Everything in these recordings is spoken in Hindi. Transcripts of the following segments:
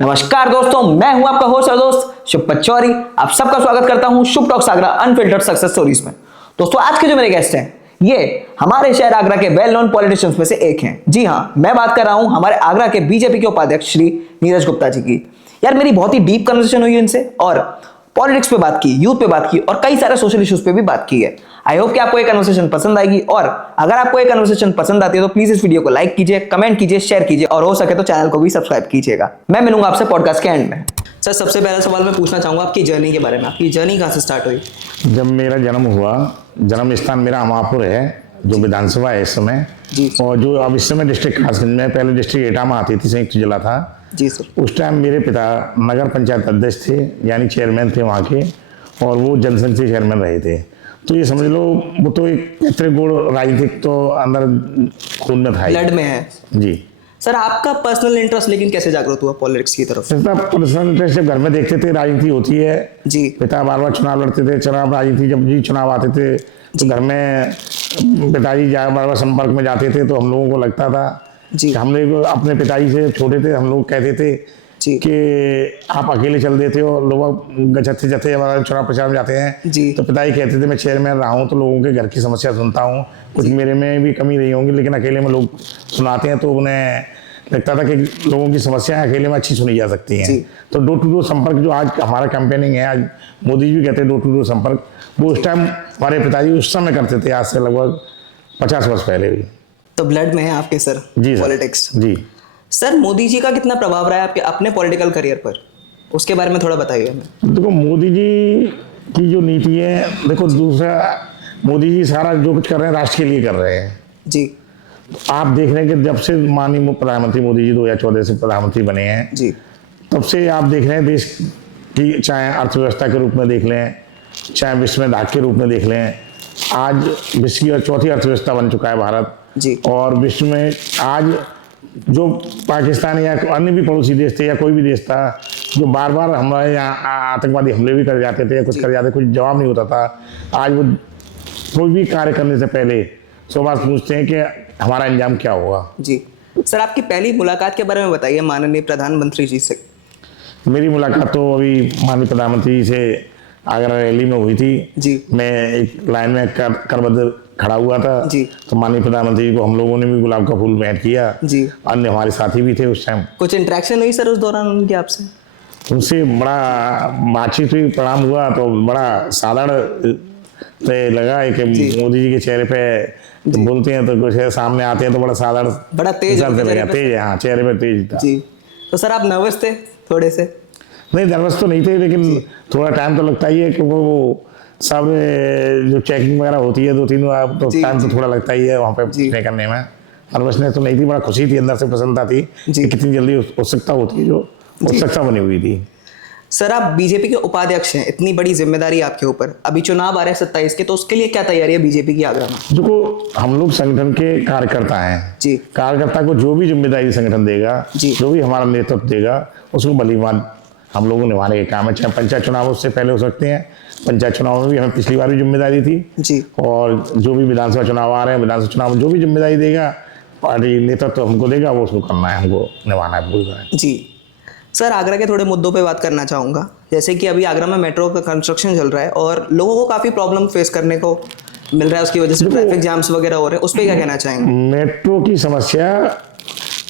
नमस्कार दोस्तों, मैं हूं आपका होस्ट और दोस्त शुभ पचौरी। आप सबका स्वागत करता हूं Shubh talks Agra unfiltered success stories में। दोस्तों, आज के जो मेरे गेस्ट हैं ये हमारे शहर आगरा के वेल नोन पॉलिटिशियंस में से एक हैं। जी हां, मैं बात कर रहा हूं हमारे आगरा के बीजेपी के उपाध्यक्ष श्री नीरज गुप्ता जी की। यार, मेरी बहुत ही डीप कन्वर्सेशन हुई इनसे और पॉलिटिक्स पे बात की, यूथ पे बात की और कई सारे सोशल इश्यूज पे भी बात की है। आई होप कि आपको ये कन्वर्सेशन पसंद आएगी और अगर आपको ये कन्वर्सेशन पसंद आती है तो प्लीज इस वीडियो को लाइक कीजिए, कमेंट कीजिए, शेयर कीजिए और हो सके तो चैनल को भी सब्सक्राइब कीजिएगा। मैं मिलूंगा आपसे पॉडकास्ट के एंड में। सर, सबसे पहला सवाल मैं पूछना चाहूंगा आपकी जर्नी के बारे में। आपकी जर्नी कहाँ से स्टार्ट हुई? जब मेरा जन्म हुआ, जन्म स्थान मेरा अमापुर है, जो विधानसभा है इस समय जी। और जो अब इस समय डिस्ट्रिक्ट कासगंज में, पहले डिस्ट्रिक्ट एटा में आती थी, संयुक्त जिला था। जी सर। उस टाइम मेरे पिता नगर पंचायत अध्यक्ष थे, यानी चेयरमैन थे वहाँ के, और वो जनसंघ से चेयरमैन रहे थे। तो ये समझ लो, वो तो एक पैतृक गुण राजनीतिक तो अंदर खून में था ही। ब्लड में है। जी सर, आपका पर्सनल इंटरेस्ट लेकिन कैसे जागृत हुआ पॉलिटिक्स की तरफ? पर्सनल इंटरेस्ट जब घर में देखते थे, राजनीति होती है जी। पिता बार बार चुनाव लड़ते थे, चुनाव राजनीति जब जी चुनाव आते थे तो घर में पिताजी बार बार संपर्क में जाते थे, तो हम लोगों को लगता था जी। कि हम लोग अपने पिताजी से छोटे थे, हम लोग कहते थे कि आप अकेले चल देते हो, लोग जत्थे जत्थे हमारा चुनाव प्रचार में जाते हैं जी। तो पिताजी कहते थे मैं चेयरमैन रहा हूँ तो लोगों के घर की समस्या सुनता हूँ, कुछ मेरे में भी कमी रही होंगी, लेकिन अकेले में लोग सुनाते हैं तो उन्हें लगता था कि लोगों की समस्याएं अकेले में अच्छी सुनी जा सकती हैं। तो डोर टू डोर संपर्क जो आज हमारा कैंपेनिंग है, आज मोदी जी भी कहते हैं डोर टू डोर संपर्क, वो उस टाइम हमारे पिताजी उस समय करते थे, आज से लगभग 50 वर्ष पहले भी। तो ब्लड में है आपके सर जी पॉलिटिक्स। जी सर, मोदी जी का कितना प्रभाव रहा है आपके अपने पॉलिटिकल करियर पर, उसके बारे में थोड़ा बताइए हमें। देखो, मोदी जी की जो नीति है, देखो दूसरा, मोदी जी सारा जो कुछ कर रहे हैं राष्ट्र के लिए कर रहे हैं। जी। आप देख रहे हैं कि जब से माननीय प्रधानमंत्री मोदी जी 2014 से प्रधानमंत्री बने हैं जी। तब से आप देख रहे हैं देश की, चाहे अर्थव्यवस्था के रूप में देख लें, चाहे विश्व में धाक के रूप में देख लें, आज विश्व की चौथी अर्थव्यवस्था बन चुका है भारत जी। और विश्व में आज जो पाकिस्तान या अन्य भी पड़ोसी देश थे या कोई भी देश था जो बार बार हमारे यहाँ आतंकवादी हमले भी कर जाते थे या कुछ कर जाते, कुछ जवाब नहीं होता था, आज वो कोई भी कार्य करने से पहले 100 बार पूछते हैं कि हमारा अंजाम क्या होगा। जी। सर, आपकी पहली मुलाकात के बारे में बताइए माननीय प्रधानमंत्री जी से। मेरी मुलाकात तो अभी माननीय प्रधानमंत्री जी से आगरा रैली में हुई थी जी। मैं एक लाइन में करबद्ध खड़ा हुआ था जी। तो माननीय प्रधानमंत्री जी को हम लोगों ने भी गुलाब का फूल भेंट किया जी। अन्य हमारे साथी भी थे उस टाइम। कुछ इंटरेक्शन हुई सर उस दौरान उनकी आपसे? उनसे बड़ा बातचीत हुई, प्रणाम हुआ तो बड़ा साधारण लगा कि मोदी जी के चेहरे पे तो बोलते हैं तो कुछ सामने आते हैं तो बड़ा साधारण, बड़ा तेज लगा, तेज है, हाँ, चेहरे पे तेज था जी। तो सर, आप नर्वस थे थोड़े से? नहीं, नर्वस तो नहीं थे, लेकिन थोड़ा टाइम तो लगता ही है कि वो सब जो चेकिंग वगैरह होती है 2-3 तो टाइम तो थोड़ा लगता ही है वहाँ पे करने में। नर्वसनेस तो नहीं थी, बड़ा खुशी थी, अंदर से प्रसन्नता थी कि कितनी जल्दी उत्सुकता होती है, जो उत्सुकता बनी हुई थी। सर, आप बीजेपी के उपाध्यक्ष हैं, इतनी बड़ी जिम्मेदारी आपके ऊपर, अभी चुनाव आ रहे हैं 27 के, तो उसके लिए क्या तैयारी है बीजेपी की आगरा में? देखो, हम लोग संगठन के कार्यकर्ता हैं जी। कार्यकर्ता को जो भी जिम्मेदारी संगठन देगा, जो भी हमारा नेतृत्व देगा, उसको बलिमान हम लोगों को निभाने के काम है। चाहे पंचायत चुनाव उससे पहले हो सकते हैं, पंचायत चुनाव में भी हमें पिछली बार भी जिम्मेदारी थी जी, और जो भी विधानसभा चुनाव आ रहे हैं, विधानसभा चुनाव में जो भी जिम्मेदारी देगा पार्टी नेतृत्व हमको देगा, वो उसको करना है, हमको निभाना है पूरी जी। सर, आगरा के थोड़े मुद्दों पे बात करना चाहूँगा, जैसे कि अभी आगरा में मेट्रो का कंस्ट्रक्शन चल रहा है और लोगों को काफ़ी प्रॉब्लम फेस करने को मिल रहा है, उसकी वजह से ट्रैफिक जाम्स वगैरह हो रहे हैं, उस पर क्या कहना चाहेंगे? मेट्रो की समस्या,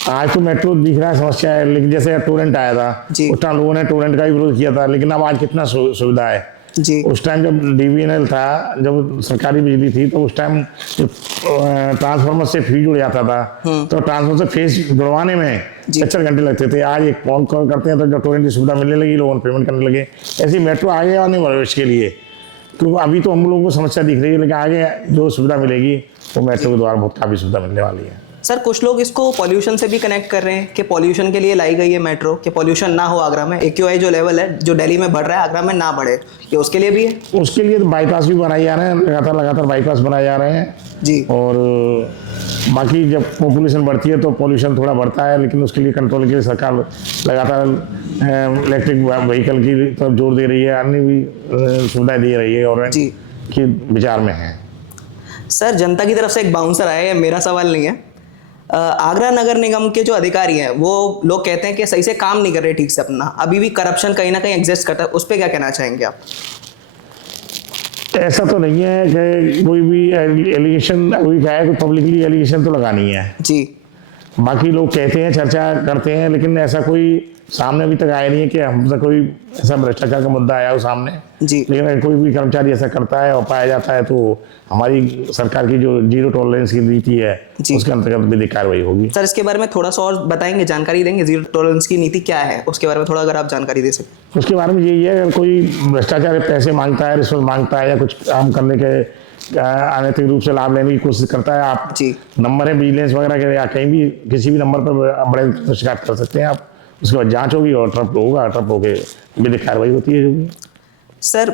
आज तो मेट्रो दिख रहा है समस्या है, लेकिन जैसे टोरेंट आया था उस टाइम लोगों ने टोरेंट का भी विरोध किया था, लेकिन अब आज कितना सुविधा है जी। उस टाइम जब DVNL था, जब सरकारी बिजली थी, तो उस टाइम ट्रांसफार्मर से फ्यूज उड़ जाता था तो ट्रांसफार्मर से फेस जुड़वाने में 4 घंटे लगते थे। आज एक फोन कॉल करते हैं तो जब टोरेंट की सुविधा मिलने लगी, लोगों ने पेमेंट करने लगे। ऐसी मेट्रो आगे आने भविष्य के लिए, तो अभी तो हम लोगों को समस्या दिख रही है, लेकिन आगे जो सुविधा मिलेगी वो मेट्रो के द्वारा बहुत काफ़ी सुविधा मिलने वाली है। सर, कुछ लोग इसको पॉल्यूशन से भी कनेक्ट कर रहे हैं कि पॉल्यूशन के लिए लाई गई है मेट्रो, कि पॉल्यूशन ना हो आगरा में, AQI जो लेवल है जो दिल्ली में बढ़ रहा है आगरा में ना बढ़े, ये उसके लिए भी है? उसके लिए तो बाईपास भी बनाए जा रहे हैं, लगातार बाईपास बनाए जा रहे हैं जी। और बाकी जब पॉपुलेशन बढ़ती है तो पॉल्यूशन थोड़ा बढ़ता है, लेकिन उसके लिए कंट्रोल के लिए सरकार लगातार इलेक्ट्रिक व्हीकल की तरफ जोर दे रही है, अन्य भी सुविधाएं दे रही है गवर्नमेंट की विचार में है। सर, जनता की तरफ से एक बाउंसर आया है, मेरा सवाल नहीं है, आगरा नगर निगम के जो अधिकारी हैं वो लोग कहते हैं कि सही से काम नहीं कर रहे ठीक से अपना, अभी भी करप्शन कहीं ना कहीं एग्जिस्ट करता है, उस पर क्या कहना चाहेंगे आप? ऐसा तो नहीं है कि कोई भी एलिगेशन अभी क्या है, कोई पब्लिकली एलिगेशन तो लगानी है जी। बाकी लोग कहते हैं, चर्चा करते हैं, लेकिन ऐसा कोई सामने अभी तक आया नहीं है कि हम तक कोई ऐसा भ्रष्टाचार का मुद्दा आया हो सामने। जी। लेकिन अगर कोई भी कर्मचारी ऐसा करता है और पाया जाता है तो हमारी सरकार की जो जीरो टॉलरेंस की नीति है उसके अंतर्गत विधिक कार्रवाई होगी। सर इसके बारे में थोड़ा सा और बताएंगे, जानकारी देंगे, जीरो टॉलरेंस की नीति क्या है उसके बारे में थोड़ा अगर आप जानकारी दे सकते? उसके बारे में यही है, अगर कोई भ्रष्टाचार पैसे मांगता है, रिश्वत मांगता है या कुछ काम करने के अनैतिक रूप से लाभ लेने की कोशिश करता है, आप जी नंबर है विजिलेंस वगैरह के या कहीं भी किसी भी नंबर पर बड़े शिकायत कर सकते हैं आप। उसके बाद जांच होगी और ट्रप होगा, ट्रप होके विधिक कार्रवाई होती है। जो भी सर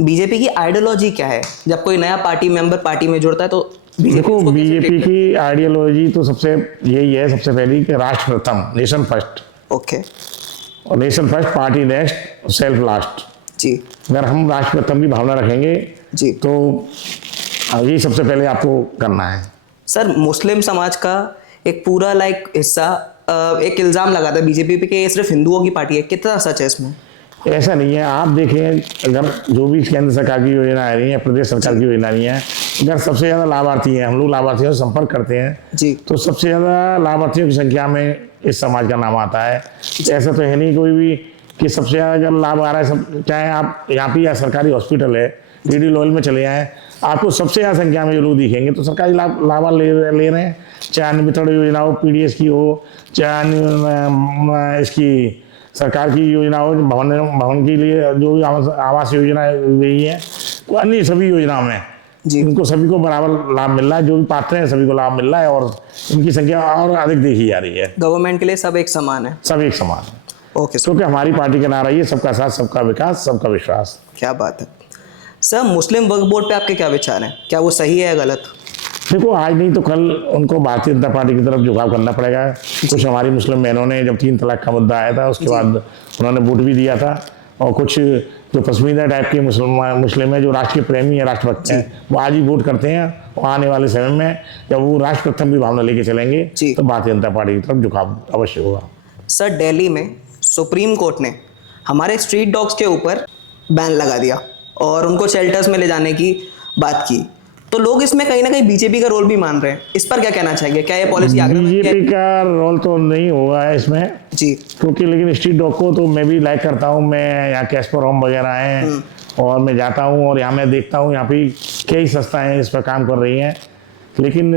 बीजेपी की आइडियोलॉजी क्या है? जब कोई नया पार्टी मेंबर पार्टी में जुड़ता है तो देखो बीजेपी की आइडियोलॉजी तो सबसे यही है, सबसे पहली कि राष्ट्र प्रथम, नेशन फर्स्ट। ओके। और nation first, party next, self last. जी। अगर हम राष्ट्र प्रथम की भावना रखेंगे जी तो ये सबसे पहले आपको करना है। सर मुस्लिम समाज का एक पूरा हिस्सा एक इल्जाम लगाता है बीजेपी पे कि ये सिर्फ हिंदुओं की पार्टी है, कितना सच है इसमें? ऐसा नहीं है, आप देखें अगर जो भी केंद्र सरकार की योजना आ रही है, प्रदेश सरकार की योजना आ रही है, अगर सबसे ज़्यादा लाभार्थी हैं, हम लोग लाभार्थियों से संपर्क करते हैं जी, तो सबसे ज़्यादा लाभार्थियों की संख्या में इस समाज का नाम आता है। ऐसा तो है नहीं कोई भी कि सबसे ज़्यादा अगर लाभ आ रहा है, सब चाहे आप यहाँ पे या सरकारी हॉस्पिटल है, डीडी लॉयल में चले आएँ, आपको सबसे ज़्यादा संख्या में जो लोग दिखेंगे तो सरकारी लाभ ले रहे हैं, चाहे अन्न वितरण योजना हो, पीडीएस की हो, चाहे इसकी सरकार की योजना हो, भवन के लिए जो भी आवास योजना हुई है, तो अन्य सभी योजनाओं में जी इनको सभी को बराबर लाभ मिल रहा है। जो भी पात्र हैं सभी को लाभ मिल रहा है और इनकी संख्या और अधिक देखी जा रही है। गवर्नमेंट के लिए सब एक समान है। सब एक समान है। ओके। क्योंकि हमारी पार्टी का नारा ये सबका साथ, सबका विकास, सबका विश्वास। क्या बात है सर। मुस्लिम वक्फ बोर्ड पे आपके क्या विचार हैं? क्या वो सही है या गलत? देखो आज नहीं तो कल उनको भारतीय जनता पार्टी की तरफ झुकाव करना पड़ेगा। कुछ हमारी मुस्लिम बहनों ने जब 3 तलाक का मुद्दा आया था उसके बाद उन्होंने वोट भी दिया था, और कुछ जो पसंदीदा टाइप के मुस्लिम है, जो राष्ट्रीय प्रेमी है, राष्ट्रभक्त हैं, वो आज ही वोट करते हैं। और आने वाले समय में जब वो राष्ट्र प्रथम की भावना लेके चलेंगे तो भारतीय जनता पार्टी की तरफ झुकाव अवश्य होगा। सर दिल्ली में सुप्रीम कोर्ट ने हमारे स्ट्रीट डॉग्स के ऊपर बैन लगा दिया और उनको शेल्टर्स में ले जाने की बात की, तो लोग इसमें कहीं ना कहीं बीजेपी का रोल भी मान रहे हैं, इस पर क्या कहना चाहेंगे? क्या ये पॉलिसी बीजेपी का रोल तो नहीं होगा इसमें जी, क्योंकि लेकिन स्ट्रीट डॉग को तो मैं भी लाइक करता हूँ। मैं यहाँ कैस्पर होम वगैरह हैं और मैं जाता हूँ और यहाँ मैं देखता हूँ यहाँ पे कई संस्थाएं इस पर काम कर रही हैं, लेकिन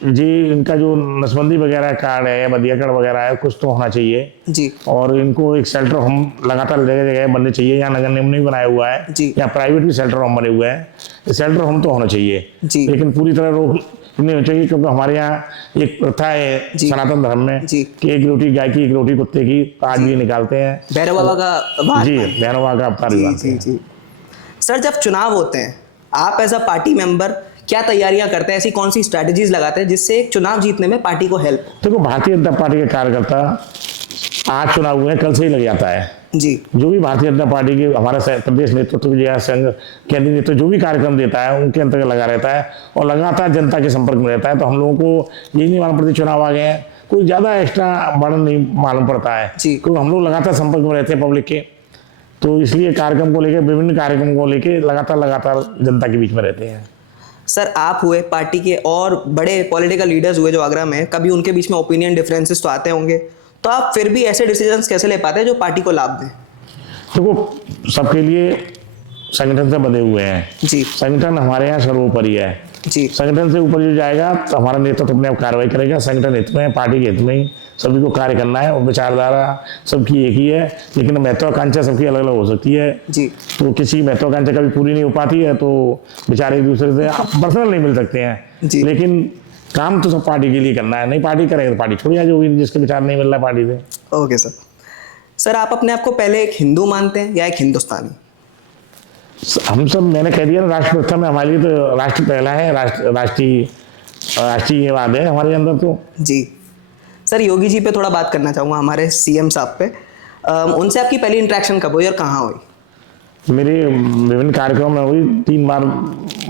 जी इनका जो नसबंदी वगैरह कार्ड है, बदिया कार्ड वगैरह है, कुछ तो होना चाहिए जी, और इनको एक शेल्टर होम लगातार जगह जगह बनने चाहिए। यहाँ नगर निगम ने भी बनाया हुआ है, यहाँ प्राइवेट भी शेल्टर होम बने हुए हैं। शेल्टर होम तो होना चाहिए जी, लेकिन पूरी तरह रोक नहीं होनी चाहिए, क्योंकि हमारे यहाँ एक प्रथा है सनातन धर्म में कि एक रोटी गाय की, एक रोटी कुत्ते की, आज भी निकालते हैं। भैरव बाबा का जी, भैरव बाबा का अवतार भी मानते हैं। जी। सर जब चुनाव होते हैं, आप एज अ पार्टी मेंबर क्या तैयारियां करते हैं? ऐसी कौन सी स्ट्रैटेजीज लगाते हैं जिससे एक चुनाव जीतने में पार्टी को हेल्प? देखो भारतीय जनता पार्टी के कार्यकर्ता आज चुनाव हुए कल से ही लग जाता है जी। जो भी भारतीय जनता पार्टी के हमारा प्रदेश नेतृत्व या संघ केंद्रीय नेतृत्व जो भी कार्यक्रम देता है उनके अंतर्गत लगा रहता है और लगातार जनता के संपर्क में रहता है। तो हम लोगों को यही नहीं मालूम पड़ती चुनाव आ गए हैं, कोई ज्यादा एक्स्ट्रा बर्डन नहीं मालूम पड़ता है क्योंकि हम लोग लगातार संपर्क में रहते हैं पब्लिक के। तो इसलिए कार्यक्रम को लेकर, विभिन्न कार्यक्रम को लेकर लगातार जनता के बीच में रहते हैं। सर आप हुए, पार्टी के और बड़े पॉलिटिकल लीडर्स हुए जो आगरा में, कभी उनके बीच में ओपिनियन डिफरेंसेस तो आते होंगे, तो आप फिर भी ऐसे डिसीजंस कैसे ले पाते हैं जो पार्टी को लाभ दें? देखो सबके लिए संगठन से बंधे हुए हैं जी, संगठन हमारे यहाँ सर्वोपरि है जी। संगठन से ऊपर जो जाएगा तो हमारा नेतृत्व अपने आप कार्रवाई करेगा। संगठन हित में, पार्टी के हित में ही सभी को कार्य करना है और विचारधारा सबकी एक ही है, लेकिन महत्वाकांक्षा सबकी अलग अलग हो सकती है जी। तो किसी महत्वाकांक्षा कभी पूरी नहीं हो पाती है तो विचार एक दूसरे से पर्सनल नहीं मिल सकते हैं जी। लेकिन काम तो सब पार्टी के लिए करना है। नहीं पार्टी करेंगे तो पार्टी छोड़िए, जो भी जिसके विचार नहीं मिल रहा है पार्टी से। Okay sir. सर आप अपने आप को पहले एक हिंदू मानते हैं या एक हिंदुस्तानी? हम सब, मैंने कह दिया ना, राष्ट्र प्रथम है हमारे लिए, तो राष्ट्र पहला है, राष्ट्रीयवाद है हमारे अंदर तो। जी। सर योगी जी पे थोड़ा बात करना चाहूँगा, हमारे सीएम साहब पे। उनसे आपकी पहली इंटरेक्शन कब हुई और कहाँ हुई? मेरे विभिन्न कार्यक्रम में हुई 3 बार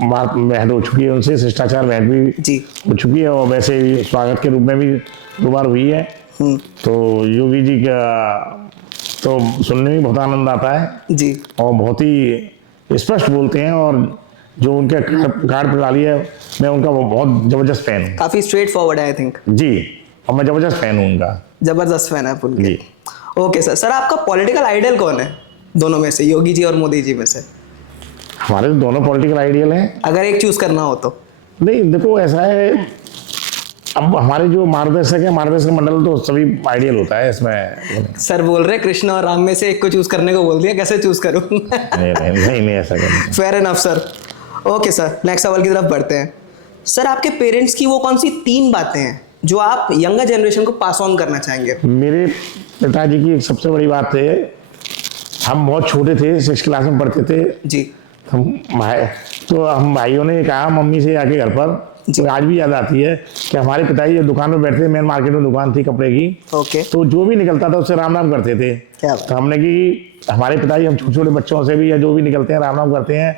बात भेंट हो चुकी है उनसे, शिष्टाचार भेंट भी जी हो चुकी है और वैसे भी स्वागत के रूप में भी 2 बार हुई है। तो योगी जी का तो सुनने में बहुत आनंद आता है जी। और बहुत ही स्पष्ट बोलते हैं, और जो उनके कार्य प्रणाली है मैं उनका बहुत जबरदस्त फैन हूँ काफी स्ट्रेट फॉरवर्ड है आई थिंक। जी, और मैं जबरदस्त फैन हूँ उनका। जबरदस्त फैन है फुल जी। Okay sir. सर आपका पॉलिटिकल आइडियल कौन है दोनों में से, योगी जी और मोदी जी में से? हमारे तो दोनों पॉलिटिकल आइडियल हैं। अगर एक चूज करना हो तो? नहीं देखो ऐसा है, अब हमारे जो मार्गदर्शक है, मार्गदर्शक मंडल तो सभी आइडियल होता है इसमें। सर बोल रहे कृष्ण और राम में से एक को चूज करने को बोल दिया, कैसे चूज करूं? नहीं ऐसा नहीं। Fair enough sir. Okay sir, next सवाल की तरफ बढ़ते हैं। सर आपके पेरेंट्स की वो कौन सी 3 बातें हैं जो आप यंगर जनरेशन को पास ऑन करना चाहेंगे? मेरे पिताजी की एक सबसे बड़ी बात है, हम बहुत छोटे थे, 6 क्लास में पढ़ते थे जी। हम भाइयों ने कहा मम्मी से आके घर पर, तो आज भी याद आती है कि हमारे पिताजी दुकान में बैठते थे, मेन मार्केट में दुकान थी कपड़े की। ओके। तो जो भी निकलता था उससे राम राम करते थे। क्या बात? तो हमने कि हमारे पिताजी हम छोटे छोटे बच्चों से भी या जो भी निकलते हैं राम राम करते हैं,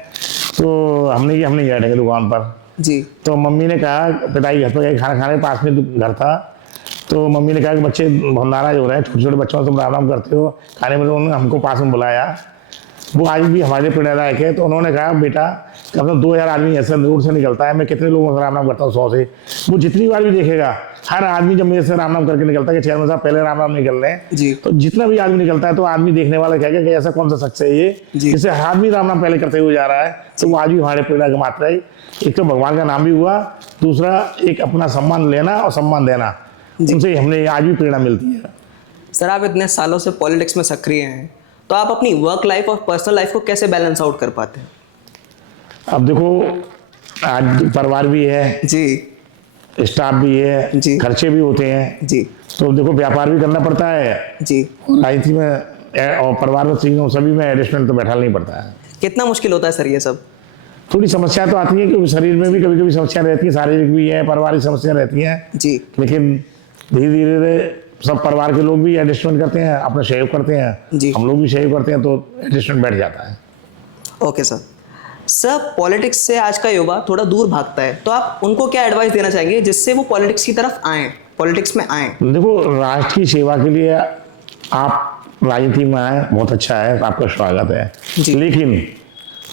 तो हमने कि हम नहीं बैठेंगे दुकान पर जी। तो मम्मी ने कहा, पिताजी घर पर गए खाना खाने, पास में घर था, तो मम्मी ने कहा कि बच्चे बहुत नाराज हो रहे हैं, छोटे छोटे बच्चों से तुम राम राम करते हो खाने में। तो उन्होंने हमको पास में बुलाया, वो आज भी हमारे प्रेरणादायक है। तो उन्होंने कहा बेटा कम से कम 2000 आदमी ऐसे रोड से निकलता है, मैं कितने लोगों से राम राम करता हूँ 100 से। वो जितनी बार भी देखेगा, हर आदमी जब मेरे से राम राम करके निकलता है कि चेयरमैन साहब पहले राम राम निकल रहे हैं जी। तो जितना भी आदमी निकलता है तो आदमी देखने वाला कहेगा कि ऐसा कौन सा शख्स है ये जिससे आदमी राम राम पहले करते हुए जा रहा है। तो वो आज भी हमारे प्रेरणा का मात्रा है। एक तो भगवान का नाम भी हुआ, दूसरा एक अपना सम्मान लेना और सम्मान देना, उनसे हमने आज भी प्रेरणा मिलती है। सर आप इतने सालों से पॉलिटिक्स में सक्रिय हैं, तो आप अपनी वर्क लाइफ और पर्सनल लाइफ को कैसे बैलेंस आउट कर पाते हैं? अब देखो आज परिवार भी है जी, स्टाफ भी है जी, खर्चे भी होते हैं जी, तो देखो व्यापार भी करना पड़ता है जी, राजनीति में और परिवार में चीजों सभी में एडजस्टमेंट तो बैठा नहीं पड़ता है। कितना मुश्किल होता है सर ये सब? थोड़ी समस्या तो आती है क्योंकि शरीर में भी कभी कभी समस्या रहती है, शारीरिक भी है, पारिवारिक समस्या रहती है जी, लेकिन धीरे धीरे सब परिवार के लोग भी एडजस्टमेंट करते हैं, अपना सहयोग करते हैं जी। हम लोग भी सहयोग करते हैं तो एडजस्टमेंट बैठ जाता है। Okay sir. सर पॉलिटिक्स से आज का युवा थोड़ा दूर भागता है, तो आप उनको क्या एडवाइस देना चाहेंगे जिससे वो पॉलिटिक्स की तरफ आएं, पॉलिटिक्स में आएं? देखो राष्ट्र की सेवा के लिए आप राजनीति में आए बहुत अच्छा है, आपका स्वागत है, लेकिन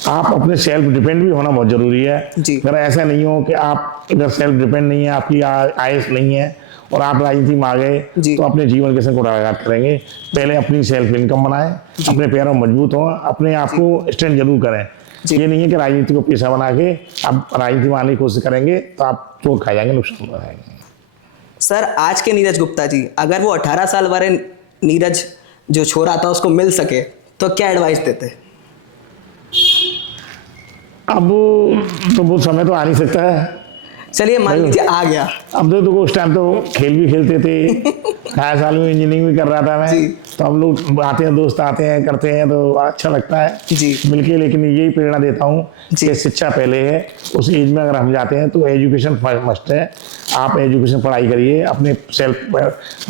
आप अपने सेल्फ डिपेंड भी होना बहुत जरूरी है। अगर ऐसा नहीं हो कि आप अगर सेल्फ डिपेंड नहीं है, आपकी आय नहीं है और आप राजनीति में आ गए तो अपने जीवन के संग कुठाराघात करेंगे। पहले अपनी सेल्फ इनकम बनाएं, अपने पैरों में मजबूत हो, अपने आप को स्टैंड जरूर करें। ये नहीं है कि राजनीति को पेशा बना के आप राजनीति में आने की कोशिश करेंगे तो आप चोट खा जाएंगे, नुकसान हो जाएंगे। सर आज के नीरज गुप्ता जी, अगर वो 18 साल वाले नीरज जो छोरा था उसको मिल सके तो क्या एडवाइस देते? अब तो वो समय तो आ नहीं सकता है। चलिए मान लीजिए आ गया। अब तो उस टाइम तो खेल भी खेलते थे, 18 साल में इंजीनियरिंग भी कर रहा था मैं, तो हम लोग आते हैं, दोस्त आते हैं, करते हैं तो अच्छा लगता है जी मिलके। लेकिन यही प्रेरणा देता हूँ कि शिक्षा पहले है, उस एज में अगर हम जाते हैं तो एजुकेशन मस्ट है। आप एजुकेशन पढ़ाई करिए, अपने सेल्फ,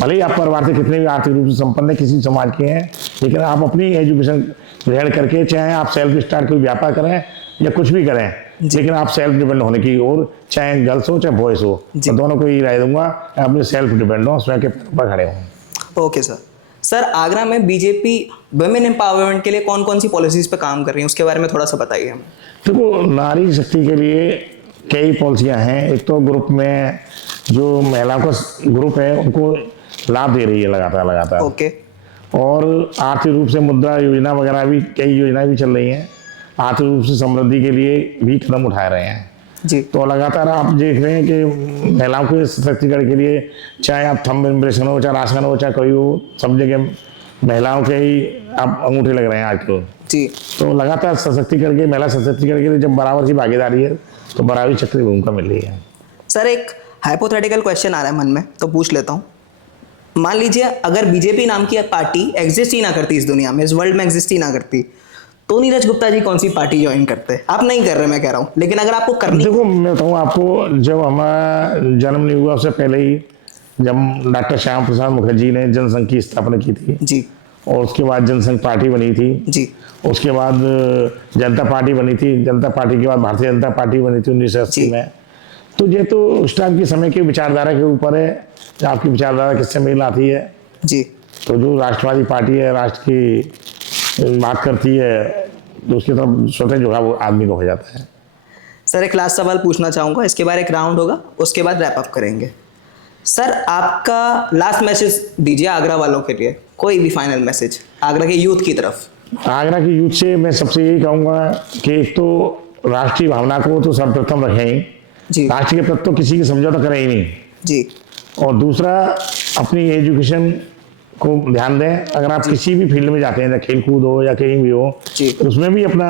भले ही आप परिवार से कितने भी आर्थिक रूप से संपन्न है, किसी समाज के हैं, लेकिन आप अपनी एजुकेशन ग्रहण करके चाहे आप सेल्फ स्टार्ट कोई व्यापार करें या कुछ भी करें, लेकिन आप सेल्फ डिपेंड होने की ओर, चाहे गर्ल्स हो चाहे बॉयज हो, तो दोनों को ही राय दूंगा अपने सेल्फ डिपेंड हो, स्वयं के पर खड़े हों। Okay sir. सर आगरा में बीजेपी वुमेन एम्पावरमेंट के लिए कौन कौन सी पॉलिसीज पे काम कर रही है, उसके बारे में थोड़ा सा बताइए हमें। देखो नारी शक्ति के लिए कई पॉलिसियां हैं। एक तो ग्रुप में जो महिलाओं का ग्रुप है उनको लाभ दे रही है लगातार ओके। और आर्थिक रूप से मुद्रा योजना वगैरह भी कई योजनाएं भी चल रही हैं, आर्थिक रूप से समृद्धि के लिए भी कदम उठा रहे हैं जी। तो लगातार आप देख रहे हैं कि महिलाओं के सशक्तिकरण के लिए चाहे आप थंब इम्प्रेशन हो, चाहे राशन हो, चाहे कोई हो, सब जगह महिलाओं के ही आप अंगूठे लग रहे हैं आजकल जी। तो लगातार सशक्तिकरण के, महिला सशक्तिकरण के लिए जब बराबर की भागीदारी है तो बराबरी चक्र भूमिका मिल रही है। सर एक हाइपोथेटिकल क्वेश्चन आ रहा है मन में तो पूछ लेता हूँ। मान लीजिए अगर बीजेपी नाम की पार्टी एग्जिस्ट ही ना करती इस दुनिया में, इस वर्ल्ड में एग्जिस्ट ही ना करती, तो नीरज गुप्ता जी कौन सी पार्टी ज्वाइन करते? आप नहीं कर रहे, मैं कह रहा हूँ, लेकिन अगर आपको करनी। देखो मैं बताऊँ आपको, जब हमारा जन्म नहीं हुआ उससे पहले ही जब डॉक्टर श्याम प्रसाद मुखर्जी ने जनसंघ की स्थापना की थी जी, और उसके बाद जनसंघ पार्टी बनी थी जी उसके बाद जनता पार्टी बनी थी, जनता पार्टी के बाद भारतीय जनता पार्टी बनी थी 1980 में। तो ये तो उस टाइम के समय की विचारधारा के ऊपर है, आपकी विचारधारा किससे मेल आती है जी। तो जो राष्ट्रवादी पार्टी है, राष्ट्र की बात करती है, तो उसकी तरफ स्वतः झुकाव आदमी को हो जाता है। सर एक लास्ट सवाल पूछना चाहूँगा, इसके बाद एक राउंड होगा, उसके बाद रैप अप करेंगे। सर आपका लास्ट मैसेज दीजिए आगरा वालों के लिए, कोई भी फाइनल मैसेज आगरा के यूथ की तरफ। आगरा की यूथ से मैं सबसे यही कहूँगा कि एक तो राष्ट्रीय भावना को तो सर्वप्रथम रखें ही जी राष्ट्र के प्रति तो किसी की समझौता करें ही नहीं जी। और दूसरा अपनी एजुकेशन को ध्यान दें। अगर आप किसी भी फील्ड में जाते हैं, या खेल कूद हो या कहीं भी हो, तो उसमें भी अपना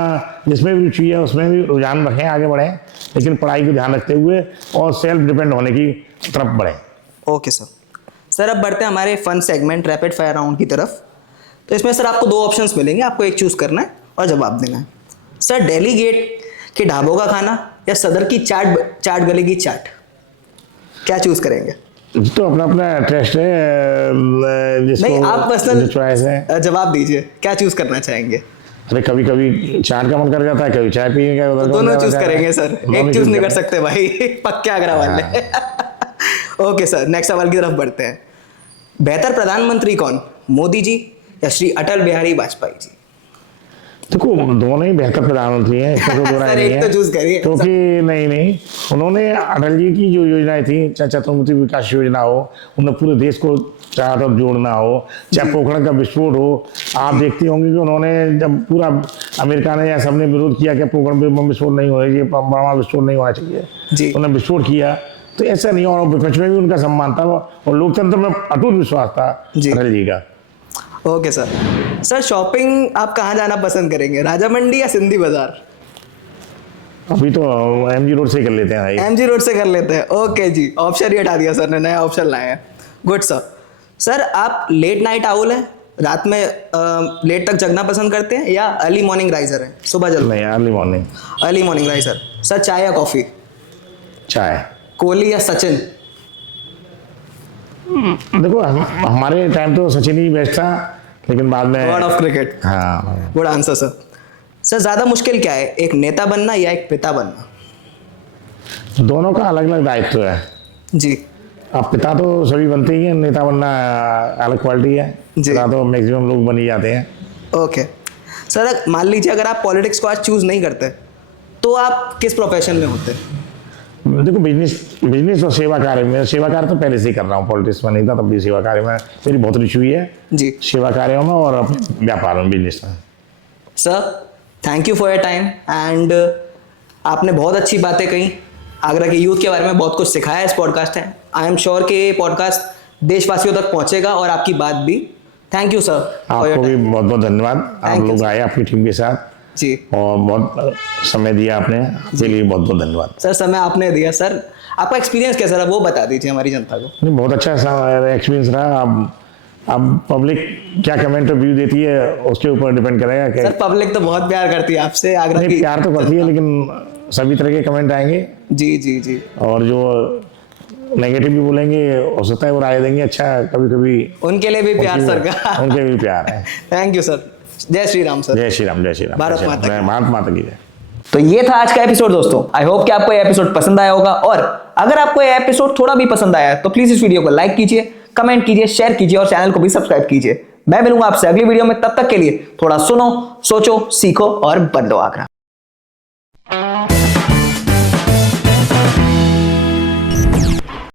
जिसमें भी रुचि है उसमें भी रुझान रखें, आगे बढ़ें, लेकिन पढ़ाई को ध्यान रखते हुए और सेल्फ डिपेंड होने की तरफ बढ़ें। Okay sir. सर अब बढ़ते हैं हमारे fun segment rapid fire round की तरफ। तो इसमें सर आपको 2 ऑप्शंस मिलेंगे, आपको एक चूज करना है और जवाब देना है। सर दिल्ली गेट के ढाबों का खाना या सदर की चाट गली की चाट, क्या चूज करेंगे? तो अपना अपना टेस्ट है, नहीं आप पर्सनल चॉइस है, जवाब दीजिए, क्या चूज करना चाहेंगे? अरे कभी कभी चाट का मन कर जाता है, कभी चाय पिएंगे, तो दोनों चूज करेंगे सर, एक चूज नहीं कर सकते भाई पक्के आगरा वाले। ओके सर, नेक्स्ट सवाल की तरफ बढ़ते हैं। बेहतर प्रधानमंत्री कौन, मोदी जी या श्री अटल बिहारी वाजपेयी जी? देखो दोनों ही बेहतर प्रधानमंत्री हैं, इसमें तो दो राय नहीं है। तो चूज करिए क्योंकि नहीं उन्होंने अटल जी की जो योजनाएं थी, चाहे चतुर्मुखी विकास योजना हो, उन्हें पूरे देश को चारों तरफ जोड़ना हो, चाहे पोखरण का विस्फोट हो, आप देखते होंगे कि उन्होंने जब पूरा अमेरिका ने या सबने विरोध किया कि पोखरण पे बम विस्फोट नहीं होना चाहिए, परमाणु विस्फोट नहीं होना चाहिए, उन्होंने विस्फोट किया। तो ऐसा नहीं, और विपक्ष में भी उनका सम्मान था और लोकतंत्र में अटूट विश्वास था अटल जी का। Okay sir. सर शॉपिंग आप कहाँ जाना पसंद करेंगे, राजा मंडी या सिंधी बाजार? अभी तो एमजी रोड से कर लेते हैं भाई। एमजी रोड से कर लेते हैं, ओके जी। ऑप्शन ही हटा दिया सर ने, नया ऑप्शन लाए हैं। Good sir. सर आप लेट नाइट आउल हैं, रात में लेट तक जगना पसंद करते हैं या अर्ली मॉर्निंग राइजर हैं, सुबह जल्दी? नहीं, early morning. Early morning riser. Sir चाय या कॉफी? चाय। कोहली या सचिन? देखो हमारे टाइम तो सचिन ही बेस्ट था, लेकिन बाद में गॉड ऑफ क्रिकेट। हाँ। Good answer sir. सर ज्यादा मुश्किल क्या है, एक नेता बनना या एक पिता बनना? दोनों का अलग अलग दायित्व है जी। अब पिता तो सभी बनते ही हैं, नेता बनना अलग क्वालिटी है, पिता तो मैक्सिमम लोग बन ही जाते हैं। ओके सर, मान लीजिए अगर आप पॉलिटिक्स को आज चूज नहीं करते तो आप किस प्रोफेशन में होते? देखो बिजनेस और सेवा कार्य में, सेवा कार्य तो पहले से ही कर रहा हूँ, पॉलिटिक्स में नहीं था तब भी सेवा कार्य में मेरी बहुत रुचि हुई है जी, सेवा कार्यों में और अपने व्यापार में, बिजनेस में। Sir thank you for your time and आपने बहुत अच्छी बातें कही, आगरा के यूथ के बारे में बहुत कुछ सिखाया इस पॉडकास्ट है। आई एम श्योर कि ये पॉडकास्ट देशवासियों तक पहुंचेगा और आपकी बात भी। Thank you sir. आपको भी बहुत बहुत धन्यवाद, आप लोग आए अपनी टीम के साथ जी, और बहुत समय दिया आपने, आपके लिए बहुत बहुत धन्यवाद। सर समय आपने दिया। सर आपका एक्सपीरियंस कैसा रहा वो बता दीजिए हमारी जनता को। नहीं, बहुत अच्छा एक्सपीरियंस रहा। अब पब्लिक क्या कमेंट व्यू देती है उसके ऊपर डिपेंड करेगा कि सर पब्लिक तो बहुत प्यार करती है आपसे, आगरा की। प्यार तो करती है, लेकिन सभी तरह के कमेंट आएंगे जी जी जी, और जो नेगेटिव भी बोलेंगे हो सकता है वो राय देंगे, अच्छा कभी कभी उनके लिए भी प्यार सर का। उनके भी प्यार है। Thank you sir. जय श्री राम सर। जय श्री राम, जय श्री राम। भारत माता की। भारत माता की जय। तो ये था आज का एपिसोड दोस्तों। आई होप कि आपको ये एपिसोड पसंद आया होगा, और अगर आपको ये एपिसोड थोड़ा भी पसंद आया तो प्लीज इस वीडियो को लाइक कीजिए, कमेंट कीजिए, शेयर कीजिए और चैनल को भी सब्सक्राइब कीजिए। मैं मिलूंगा आपसे अगली वीडियो में, तब तक के लिए थोड़ा सुनो, सोचो, सीखो और बदलो आगरा।